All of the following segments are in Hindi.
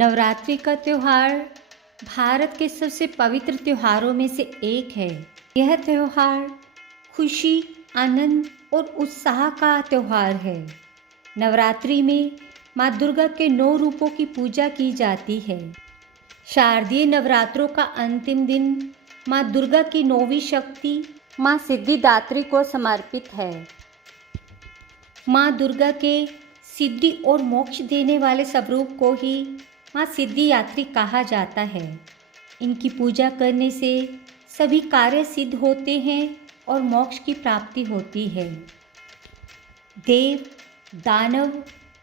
नवरात्रि का त्यौहार भारत के सबसे पवित्र त्योहारों में से एक है। यह त्यौहार खुशी, आनंद और उत्साह का त्यौहार है। नवरात्रि में माँ दुर्गा के 9 रूपों की पूजा की जाती है। शारदीय नवरात्रों का अंतिम दिन माँ दुर्गा की 9वीं शक्ति माँ सिद्धिदात्री को समर्पित है। माँ दुर्गा के सिद्धि और मोक्ष देने वाले स्वरूप को ही माँ सिद्धिदात्री कहा जाता है। इनकी पूजा करने से सभी कार्य सिद्ध होते हैं और मोक्ष की प्राप्ति होती है। देव, दानव,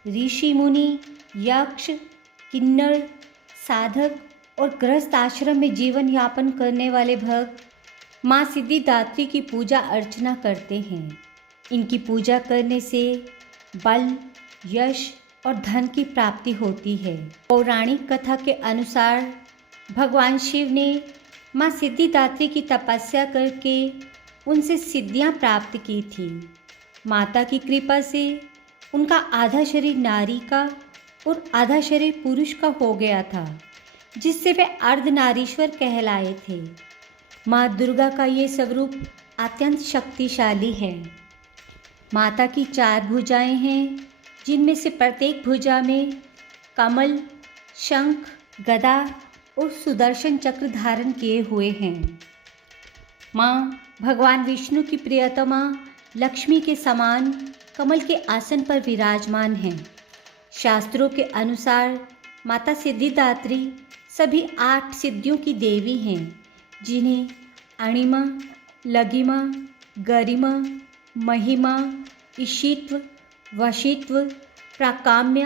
ऋषि मुनि, यक्ष, किन्नर, साधक और गृहस्थ आश्रम में जीवन यापन करने वाले भक्त माँ सिद्धिदात्री की पूजा अर्चना करते हैं। इनकी पूजा करने से बल, यश और धन की प्राप्ति होती है। पौराणिक कथा के अनुसार भगवान शिव ने माँ सिद्धिदात्री की तपस्या करके उनसे सिद्धियाँ प्राप्त की थी। माता की कृपा से उनका आधा शरीर नारी का और आधा शरीर पुरुष का हो गया था, जिससे वे अर्धनारीश्वर कहलाए थे। माँ दुर्गा का ये स्वरूप अत्यंत शक्तिशाली है। माता की 4 भुजाएं हैं, जिनमें से प्रत्येक भुजा में कमल, शंख, गदा और सुदर्शन चक्र धारण किए हुए हैं। माँ भगवान विष्णु की प्रियतमा लक्ष्मी के समान कमल के आसन पर विराजमान हैं। शास्त्रों के अनुसार माता सिद्धिदात्री सभी 8 सिद्धियों की देवी हैं, जिन्हें अणिमा, लघिमा, गरिमा, महिमा, ईशित्व, वशित्व, प्राकाम्य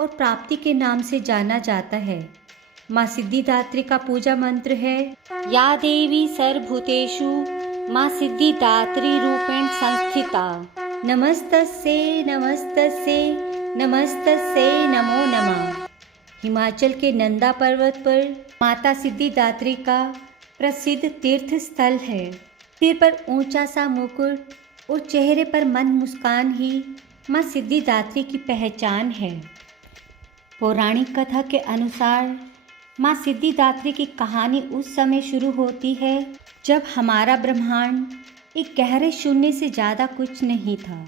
और प्राप्ति के नाम से जाना जाता है। माँ सिद्धिदात्री का पूजा मंत्र है, या देवी सर्वभूतेषु माँ सिद्धिदात्री रूपेण संस्थिता, नमस्तस्यै नमस्तस्यै नमस्तस्यै नमो नमः। हिमाचल के नंदा पर्वत पर माता सिद्धिदात्री का प्रसिद्ध तीर्थ स्थल है। सिर पर ऊंचा सा मुकुट और चेहरे पर मंद मुस्कान ही माँ सिद्धिदात्री की पहचान है। पौराणिक कथा के अनुसार माँ सिद्धिदात्री की कहानी उस समय शुरू होती है जब हमारा ब्रह्मांड एक गहरे शून्य से ज़्यादा कुछ नहीं था।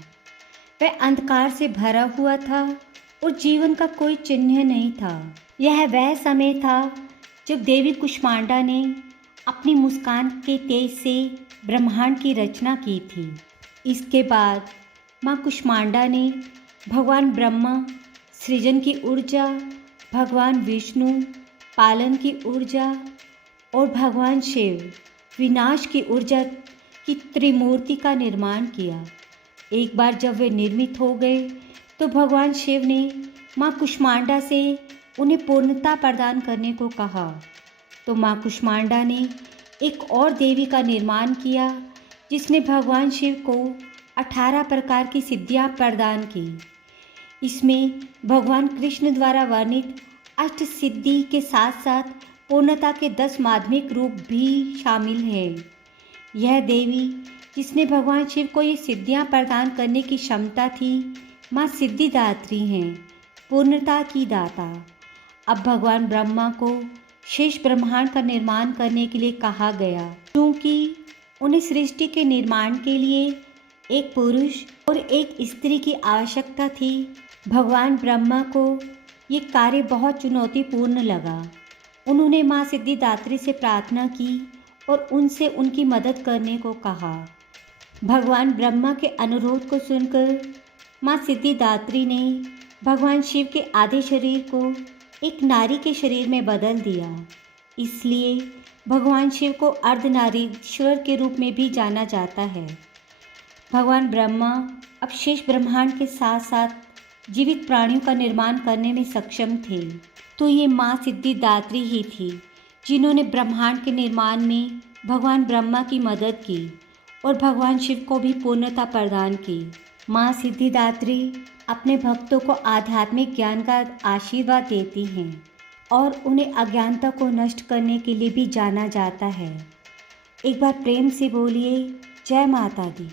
वह अंधकार से भरा हुआ था और जीवन का कोई चिन्ह नहीं था। यह वह समय था जब देवी कुष्मांडा ने अपनी मुस्कान के तेज से ब्रह्मांड की रचना की थी। इसके बाद माँ कुष्मांडा ने भगवान ब्रह्मा सृजन की ऊर्जा, भगवान विष्णु पालन की ऊर्जा और भगवान शिव विनाश की ऊर्जा की त्रिमूर्ति का निर्माण किया। एक बार जब वे निर्मित हो गए तो भगवान शिव ने माँ कुष्मांडा से उन्हें पूर्णता प्रदान करने को कहा। तो माँ कुष्मांडा ने एक और देवी का निर्माण किया, जिसने भगवान शिव को 18 प्रकार की सिद्धियाँ प्रदान की। इसमें भगवान कृष्ण द्वारा वर्णित अष्ट सिद्धि के साथ साथ पूर्णता के 10 माध्यमिक रूप भी शामिल हैं। यह देवी जिसने भगवान शिव को ये सिद्धियाँ प्रदान करने की क्षमता थी, माँ सिद्धिदात्री हैं, पूर्णता की दाता। अब भगवान ब्रह्मा को शेष ब्रह्मांड का निर्माण करने के लिए कहा गया, क्योंकि उन्हें सृष्टि के निर्माण के लिए एक पुरुष और एक स्त्री की आवश्यकता थी। भगवान ब्रह्मा को ये कार्य बहुत चुनौतीपूर्ण लगा। उन्होंने माँ सिद्धिदात्री से प्रार्थना की और उनसे उनकी मदद करने को कहा। भगवान ब्रह्मा के अनुरोध को सुनकर माँ सिद्धिदात्री ने भगवान शिव के आधे शरीर को एक नारी के शरीर में बदल दिया। इसलिए भगवान शिव को अर्धनारीश्वर के रूप में भी जाना जाता है। भगवान ब्रह्मा अब शेष ब्रह्मांड के साथ साथ जीवित प्राणियों का निर्माण करने में सक्षम थे। तो ये माँ सिद्धिदात्री ही थी जिन्होंने ब्रह्मांड के निर्माण में भगवान ब्रह्मा की मदद की और भगवान शिव को भी पूर्णता प्रदान की। माँ सिद्धिदात्री अपने भक्तों को आध्यात्मिक ज्ञान का आशीर्वाद देती हैं और उन्हें अज्ञानता को नष्ट करने के लिए भी जाना जाता है। एक बार प्रेम से बोलिए, जय माता दी।